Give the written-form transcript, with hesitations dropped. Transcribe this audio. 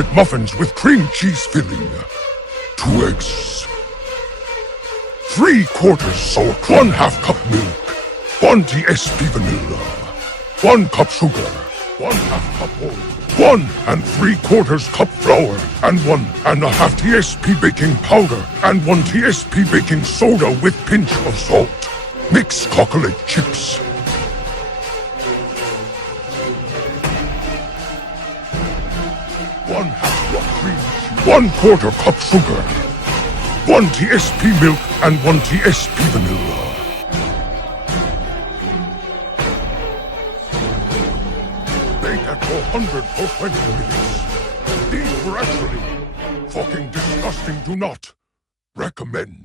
chocolate muffins with cream cheese filling. 2 eggs. 3/4 sour, 1/2 cup milk. 1 TSP vanilla. 1 cup sugar. 1/2 cup oil. 1 3/4 cup flour. And 1.5 TSP baking powder. And 1 TSP baking soda with pinch of salt. Mix chocolate chips. 1/2 cup cream cheese. 1/4 cup sugar. 1 TSP milk and 1 TSP vanilla. Bake at 400 for 20 minutes. These were actually fucking disgusting. Do not recommend.